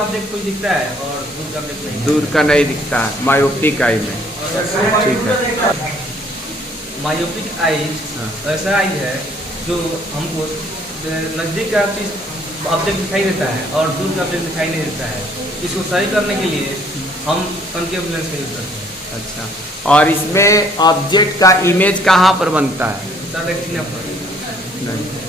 Object कोई दिखता है और दूर का ऑब्जेक्ट नहीं, दूर का नहीं दिखता है मायोपिक आई में। ठीक है। मायोपिक आई ऐसा आई है जो हमको नज़दीक का ऑब्जेक्ट दिखाई देता है और दूर का ऑब्जेक्ट दिखाई नहीं देता है। इसको सही करने के लिए हम कॉन्केव लेंस का यूज करते हैं। अच्छा, और इसमें ऑब्जेक्ट का इमेज कहाँ पर बनता है? रेटिना पर।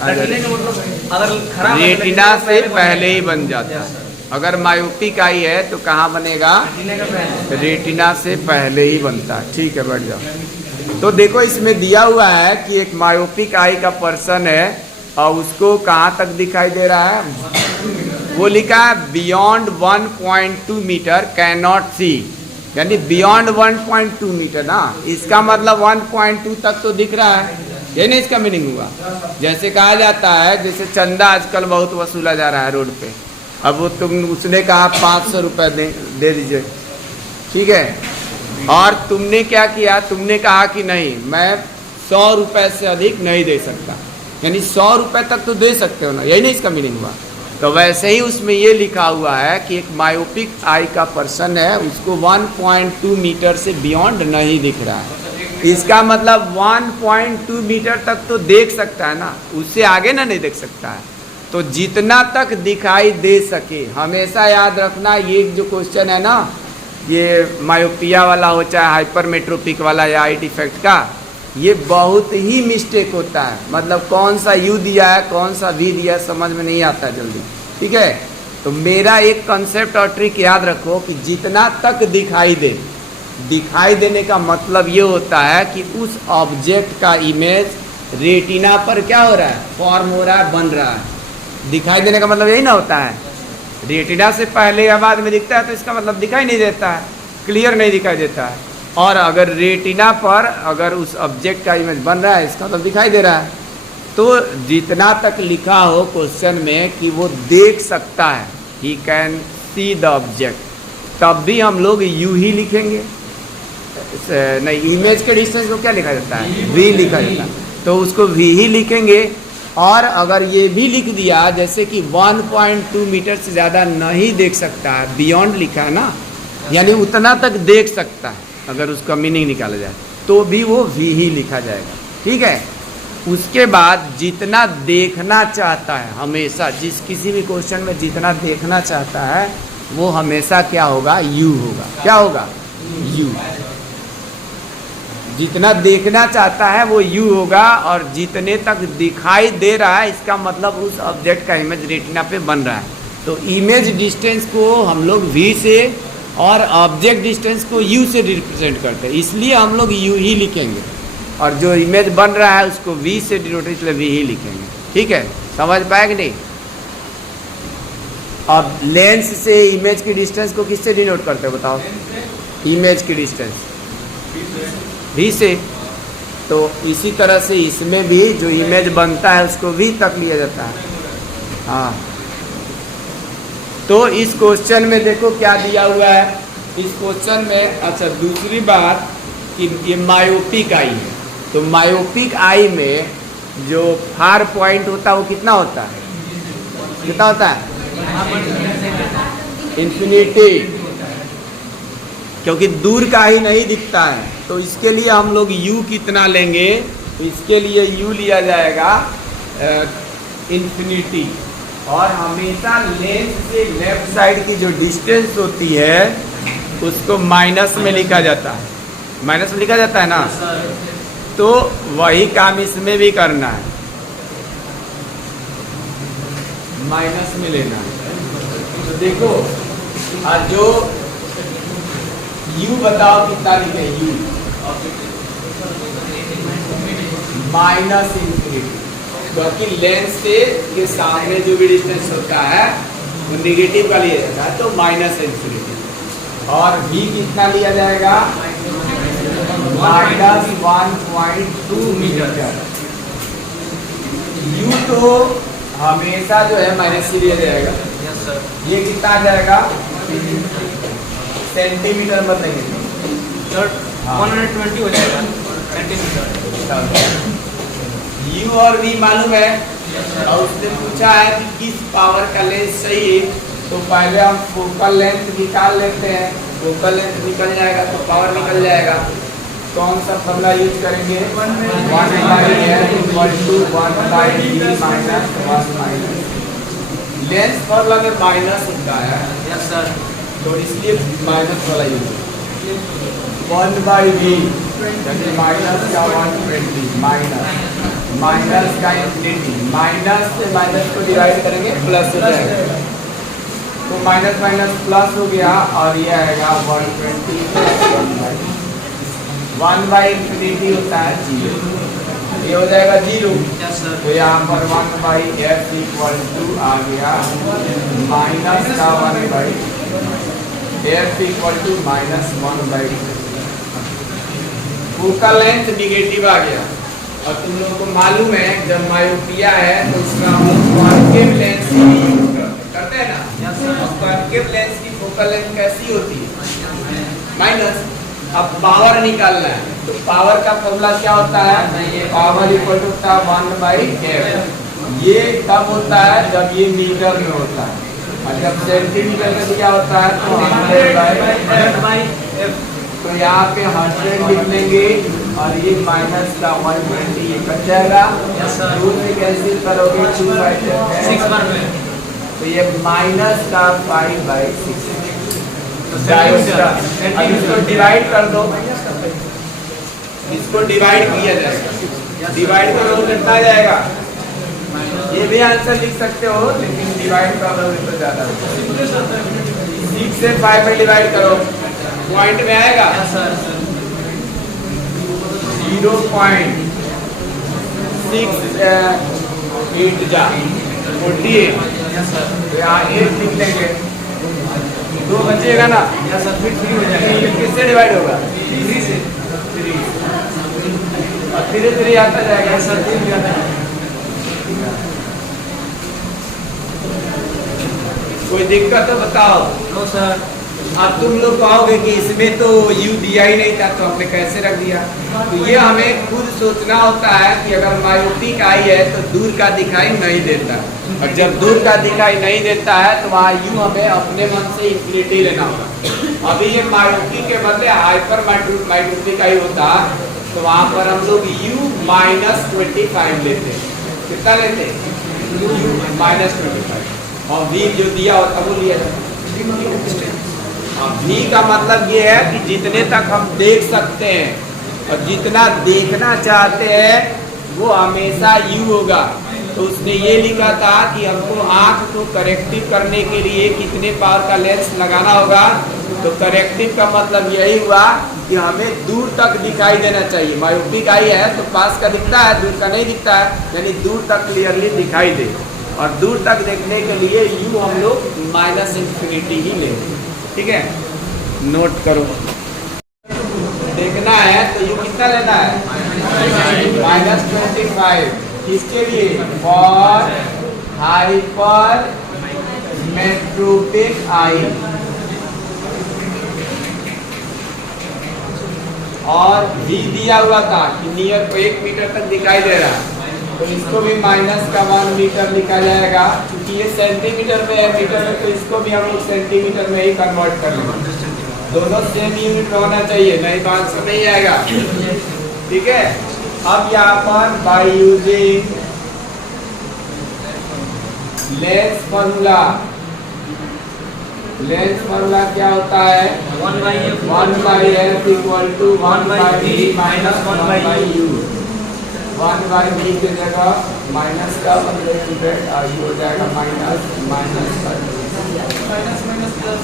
अगर रेटिना का मतलब अगर खराब है तो रेटिना से पहले पहले ही बन जाता है। अगर मायोपिक आई है तो कहाँ बनेगा? रेटिना का पहले। रेटिना से पहले ही बनता है। ठीक है, बैठ जाओ। तो देखो इसमें दिया हुआ है कि एक मायोपिक आई का पर्सन है और उसको कहाँ तक दिखाई दे रहा है? वो लिखा है बियॉन्ड 1.2 मीटर कैन नॉट सी, यानी बियॉन्ड 1.2 मीटर ना, इसका मतलब 1.2 तक तो दिख रहा है, ये नहीं इसका मीनिंग हुआ। जैसे कहा जाता है, जैसे चंदा आजकल बहुत वसूला जा रहा है रोड पे, अब वो उसने कहा 500 रुपये दे दीजिए, ठीक है, और तुमने क्या किया? तुमने कहा कि नहीं मैं 100 रुपये से अधिक नहीं दे सकता, यानी 100 रुपये तक तो दे सकते हो ना, यही नहीं इसका मीनिंग हुआ। तो वैसे ही उसमें ये लिखा हुआ है कि एक मायोपिक आई का पर्सन है, उसको 1.2 मीटर से बियॉन्ड नहीं दिख रहा है। इसका मतलब 1.2 मीटर तक तो देख सकता है ना, उससे आगे ना नहीं देख सकता है। तो जितना तक दिखाई दे सके, हमेशा याद रखना, ये जो क्वेश्चन है ना, ये मायोपिया वाला हो चाहे हाइपरमेट्रोपिक वाला या आई डिफेक्ट का, ये बहुत ही मिस्टेक होता है। मतलब कौन सा यू दिया है कौन सा वी दिया है समझ में नहीं आता जल्दी, ठीक है। तो मेरा एक कंसेप्ट और ट्रिक याद रखो कि जितना तक दिखाई दे, दिखाई देने का मतलब ये होता है कि उस ऑब्जेक्ट का इमेज रेटिना पर क्या हो रहा है? फॉर्म हो रहा है, बन रहा है। दिखाई देने का मतलब यही ना होता है, रेटिना से पहले या बाद में दिखता है तो इसका मतलब दिखाई नहीं देता है, क्लियर नहीं दिखाई देता है। और अगर रेटिना पर अगर उस ऑब्जेक्ट का इमेज बन रहा है, इसका मतलब दिखाई दे रहा है। तो जितना तक लिखा हो क्वेश्चन में कि वो देख सकता है, he can see the object, तब भी हम लोग यू ही लिखेंगे, नहीं इमेज के डिस्टेंस को क्या लिखा जाता है? वी लिखा जाता है, तो उसको वी ही लिखेंगे। और अगर ये भी लिख दिया जैसे कि 1.2 मीटर से ज़्यादा नहीं देख सकता है, बियॉन्ड लिखा है ना, यानी उतना तक देख सकता है, अगर उसका मीनिंग निकाला जाए तो भी वो वी ही लिखा जाएगा, ठीक है। उसके बाद जितना देखना चाहता है, हमेशा जिस किसी भी क्वेश्चन में जितना देखना चाहता है वो हमेशा क्या होगा? यू होगा। क्या होगा? यू। जितना देखना चाहता है वो यू होगा, और जितने तक दिखाई दे रहा है इसका मतलब उस ऑब्जेक्ट का इमेज रेटिना पे बन रहा है। तो इमेज डिस्टेंस को हम लोग वी से और ऑब्जेक्ट डिस्टेंस को यू से रिप्रेजेंट करते हैं, इसलिए हम लोग यू ही लिखेंगे, और जो इमेज बन रहा है उसको वी से डिनोट, इसलिए वी ही लिखेंगे, ठीक है। समझ पाए कि नहीं? अब लेंस से इमेज की डिस्टेंस को किससे डिनोट करते हैं बताओ? इमेज की डिस्टेंस वी से। तो इसी तरह से इसमें भी जो इमेज बनता है उसको वी तक लिया जाता है। हाँ, तो इस क्वेश्चन में देखो क्या दिया हुआ है इस क्वेश्चन में। अच्छा, दूसरी बात कि ये मायोपिक आई है, तो मायोपिक आई में जो फार पॉइंट होता है वो कितना होता है? कितना होता है? इन्फिनिटी, क्योंकि दूर का ही नहीं दिखता है। तो इसके लिए हम लोग u कितना लेंगे? तो इसके लिए u लिया जाएगा इन्फिनिटी, और हमेशा लेंस से लेफ्ट साइड की जो डिस्टेंस होती है उसको माइनस में लिखा जाता है, माइनस में लिखा जाता है ना। तो वही काम इसमें भी करना है, माइनस में लेना है। तो देखो जो u बताओ कितना लिखे? u माइनस इन्फिनिटी, क्योंकि लेंस से के सामने जो भी डिस्टेंस होता है वो निगेटिव का लिया जाता है, तो माइनस इन्फिनिटी। और v कितना लिया जाएगा? Minus 1.2 metre. u तो हमेशा जो है माइनस ही लिया जाएगा। ये कितना आ जाएगा? सेंटीमीटर बदलेंगे, 120 हो जाएगा सेंटीमीटर। u और v मालूम है, और उसने पूछा है कि किस पावर का लेंस चाहिए, तो पहले हम फोकल लेंथ निकाल लेते हैं। फोकल लेंथ निकल जाएगा तो पावर निकल जाएगा। कौन सा फॉर्मूला यूज करेंगे? 1/f=1/d minus 1 minus length formula में माइनस होता है। Yes sir. तो इसलिए माइनस वाला यूज 1/v माइनस का 120 माइनस का इंफिनिटी। माइनस से माइनस को डिवाइड करेंगे प्लस हो जाएगा। तो माइनस माइनस प्लस हो गया और ये आएगा 120 1/इंफिनिटी होता है 0। ये हो जाएगा 0। Yes sir. तो यहाँ पर 1/f आ गया माइनस का 1/f -1/d। Focal length negative आ गया। और तुम लोगों को मालूम है जब मायोपिया है तो उसका हम लोग कॉन्केव लेंस ही यूज करते हैं ना। कॉन्केव लेंस की फोकल लेंथ कैसी होती है? माइनस। अब पावर निकालना है तो पावर का फॉर्मूला क्या होता है? Power equal to 1/f। ये कब होता है? जब ये मीटर में होता है। और जब सेंटीमीटर में क्या होता है? तो 100/f। तो यहाँ पे 100 लिख लेंगे और ये माइनस का 120 ये कट जाएगा। 2 से कैंसिल करोगे 2/6 में तो ये माइनस का 5/6। अब इसको डिवाइड कर दो। इसको डिवाइड किया जाएगा। डिवाइड करो कितना आ जाएगा? ये भी आंसर लिख सकते हो लेकिन डिवाइड करोगे तो ज्यादा 6 से 5 में डिवाइड करो पॉइंट में आएगा। 0.6 जा 48। तो यहाँ 8 लिख लेंगे। 2 बचेगा ना। फिर 3 हो जाएगा। किससे डिवाइड होगा? 3 से। 3 और धीरे धीरे आता जाएगा। सर 3 जाता है। कोई दिक्कत तो बताओ। No sir. अब तुम लोग कहोगे कि इसमें तो u दिया ही नहीं था तो हमने कैसे रख दिया? तो ये हमें खुद सोचना होता है कि अगर मायोपिक आई है तो दूर का दिखाई नहीं देता। और जब दूर का दिखाई नहीं देता है तो वहाँ u हमें अपने मन से इंफिनिटी लेना होगा। अभी ये मायोपिक के बदले हाइपर मायोपिक आई होता तो वहाँ पर हम लोग u -25 लेते। कितना लेते? u -25 और v जो दिया होता वो लिया जाता। v का मतलब ये है कि जितने तक हम देख सकते हैं और जितना देखना चाहते हैं वो हमेशा u होगा। तो उसने ये लिखा था कि हमको आंख को करेक्टिव करने के लिए कितने पावर का लेंस लगाना होगा। तो करेक्टिव का मतलब यही हुआ कि हमें दूर तक दिखाई देना चाहिए। मायोपिक आई है तो पास का दिखता है, दूर का नहीं दिखता है, यानी दूर तक क्लियरली दिखाई दे। और दूर तक देखने के लिए u हम लोग -इंफिनिटी ही लेंगे। ठीक है, नोट करो। देखना है तो u कितना लेना है? -25। किसके लिए? फॉर हाइपर मेट्रोपिक आई। और v दिया हुआ था कि नियर को 1 मीटर तक दिखाई दे रहा है तो इसको भी -1 मीटर लिखा जाएगा। क्योंकि ये सेंटीमीटर में है, मीटर में, तो इसको भी हम लोग सेंटीमीटर में ही कन्वर्ट कर लेंगे। दोनों सेम यूनिट होना चाहिए, नहीं तो आंसर नहीं आएगा। ठीक है। अब यहाँ पर बाय यूजिंग लेंस फॉर्मूला क्या होता है? 1/f = 1/v -1/u। 1/v की जगह माइनस का 100 और ये हो जाएगा माइनस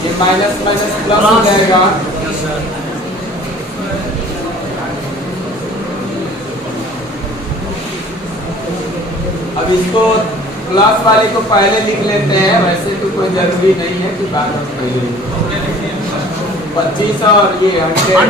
ये माइनस प्लस हो जाएगा। अब इसको प्लस वाले को पहले लिख लेते हैं। वैसे तो कोई जरूरी नहीं है कि बाद में पहले 25 और ये 100 4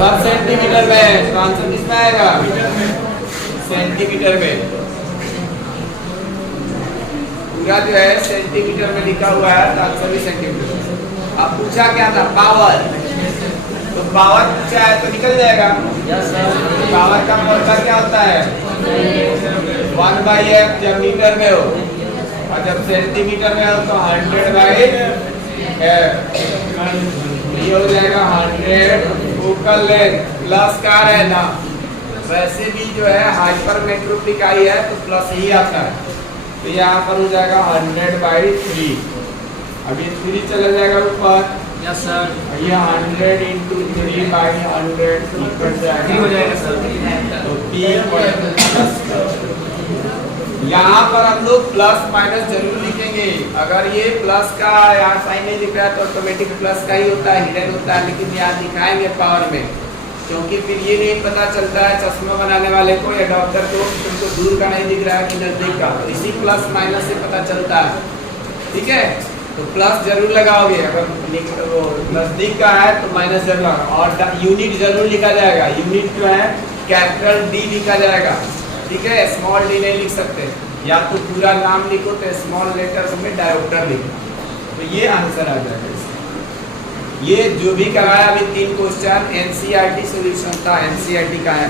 सब सेंटीमीटर में। तो आंसर कितना आएगा? सेंटीमीटर में। पूरा जो है सेंटीमीटर में लिखा हुआ है तो आंसर भी सेंटीमीटर। अब पूछा क्या था, पावर, तो पावर पूछा है तो निकल जाएगा। पावर का फॉर्मूला क्या होता है, 1/f जब मीटर में हो, और जब सेंटीमीटर में हो तो 100/f। ये हो जाएगा 100 फोकल लेंथ प्लस का है ना, वैसे भी जो है हाइपरमेट्रोपिक आई है तो प्लस ही आता है, तो यहाँ पर हो जाएगा 100/3। अब ये 3 चला जाएगा ऊपर, यस सर, ये 100 × 3/100 निकल जाएगा, हो जाएगा सर। तो P यहाँ पर हम लोग प्लस माइनस जरूर लिखेंगे। अगर ये प्लस का यहाँ साइन नहीं दिख रहा है तो ऑटोमेटिक प्लस का ही होता है, हिडन होता है, लेकिन यहाँ दिखाएंगे पावर में, क्योंकि फिर ये नहीं पता चलता है चश्मा बनाने वाले को या डॉक्टर को, तुमको दूर का नहीं दिख रहा है कि नजदीक का, तो इसी प्लस माइनस से पता चलता है। ठीक है, तो प्लस जरूर लगाओगे, अगर वो नजदीक का है तो माइनस जरूर लगाओ, और यूनिट जरूर लिखा जाएगा। यूनिट जो है कैपिटल डी लिखा जाएगा, ठीक है, स्मॉल डी नहीं लिख सकते, या तो पूरा नाम लिखो तो स्मॉल लेटर्स में डायोप्टर लिखो, तो ये आंसर आ जाएगा। ये जो भी कराया अभी 3 क्वेश्चन एनसीईआरटी सॉल्यूशन था, एनसीईआरटी का है।